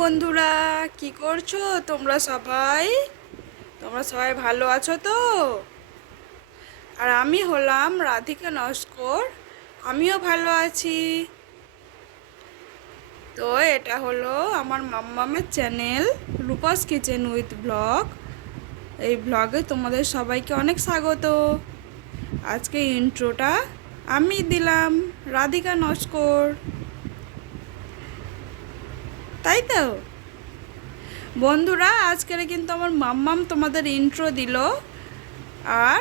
বন্ধুরা, কি করছো তোমরা সবাই ভালো আছো তো? আর আমি হলাম রাধিকা নস্কর। আমিও ভালো আছি। তো এটা হলো আমার মাম্মামের channel, Rupa's kitchen with blog. এই ব্লগে তোমাদের সবাইকে অনেক স্বাগত। আজকে ইন্ট্রোটা আমি দিলাম, রাধিকা নস্কর, তাই তো? বন্ধুরা, আজকের কিন্তু আমার মাম্মাম তোমাদের ইন্ট্রো দিল। আর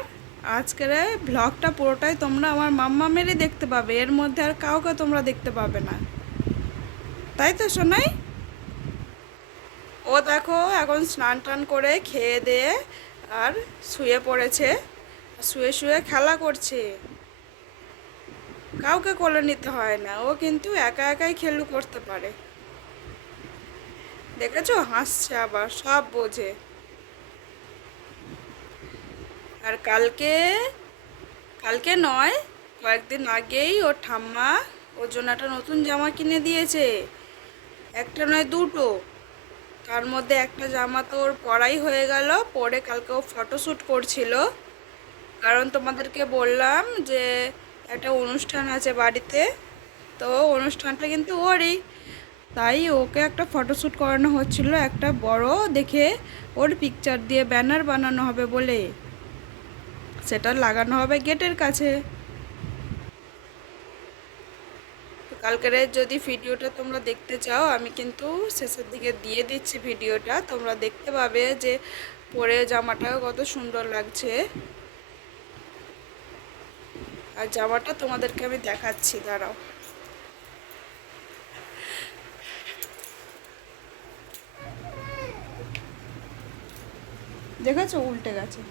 আজকের ব্লগটা পুরোটাই তোমরা আমার মাম্মামেরই দেখতে পাবে, এর মধ্যে আর কাউকে তোমরা দেখতে পাবে না, তাই তো সোনাই? ও দেখো এখন স্নান টান করে খেয়ে দিয়ে আর শুয়ে পড়েছে। শুয়ে শুয়ে খেলা করছে, কাউকে কোলে নিতে হয় না, ও কিন্তু একা একাই খেলু করতে পারে। দেখেছো, হাসছে, আবার সব বোঝে। আর কালকে কালকে নয়, কয়েকদিন আগেই ওর ঠাম্মা ওর জন্য একটা নতুন জামা কিনে দিয়েছে। একটা নয়, দুটো। তার মধ্যে একটা জামা তো ওর পরাই হয়ে গেল, পরে কালকে ও ফটোশ্যুট করছিল। কারণ তোমাদেরকে বললাম যে একটা অনুষ্ঠান আছে বাড়িতে, তো অনুষ্ঠানটা কিন্তু ওরই। তাই ওকে একটা ফটোশ্যুট করানো হচ্ছিল, একটা বড় দেখে ওর পিকচার দিয়ে ব্যানার বানানো হবে বলে। সেটা লাগানো হবে গেটের কাছে। তো কালকের যদি ভিডিওটা তোমরা দেখতে চাও, আমি কিন্তু শেষের দিকে দিয়ে দিচ্ছি ভিডিওটা, তোমরা দেখতে পাবে যে পরে জামাটাও কত সুন্দর লাগছে। আর জামাটা তোমাদেরকে আমি দেখাচ্ছি, দাঁড়াও। দেখেছো, উল্টে গেছে।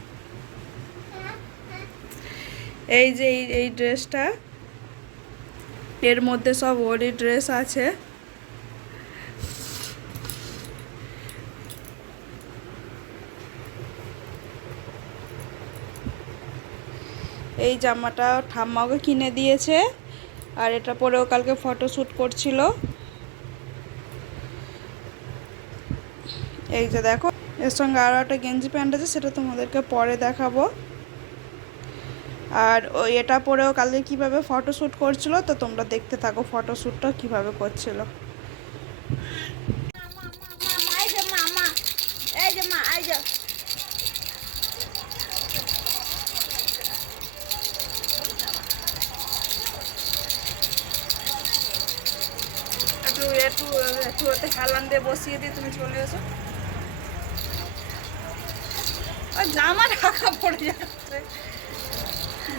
এই যে এই ড্রেসটা, এর মধ্যে সব ওরই ড্রেস আছে। এই জামাটা ঠাম্মাকে কিনে দিয়েছে, আর এটা পরেও কালকে ফটোশ্যুট করছিল। এই যে দেখো, এর সঙ্গে আরও একটা গেঞ্জি প্যান্ট আছে, সেটা তোমাদেরকে পরে দেখাবো। আর ওই এটা পরেও কালকে কীভাবে ফটোশ্যুট করছিল, তো তোমরা দেখতে থাকো ফটোশ্যুটটা কীভাবে করছিল। একটু একটু একটু ওতে হেলান দিয়ে বসিয়ে দিয়ে তুমি চলে এসো। আর জামা ঢাকা পড়ে যাচ্ছে,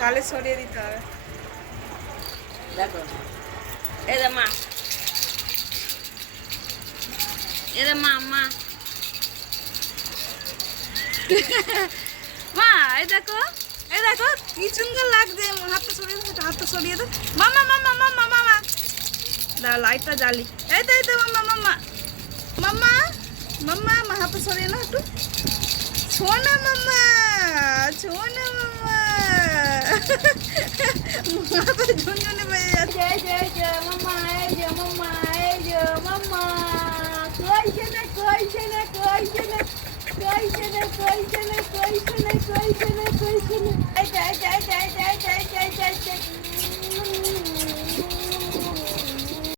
গালে সরিয়ে দিতে হবে। দেখো, এই যে মা, এই যে মা মা মা, এই দেখো কি সুন্দর লাগছে। হাতটা সরিয়ে দে, হাতটা সরিয়ে দে। মামা মামা মামা মামা, দাও লাইটটা জ্বালি। এই তো মামা মামা মামা মামা, মা হাতটা সরিয়ে না একটু। সোনা মামা, সোনা মামা, মাথা ঝুনঝুনি বেজে যাচ্ছে। এই যে মামা, এই যে মামা, এই যে মামা, কইছে না কইছে না কইছে না কইছে না কইছে না কইছে না কইছে না কইছে না, এই যে এই যে এই যে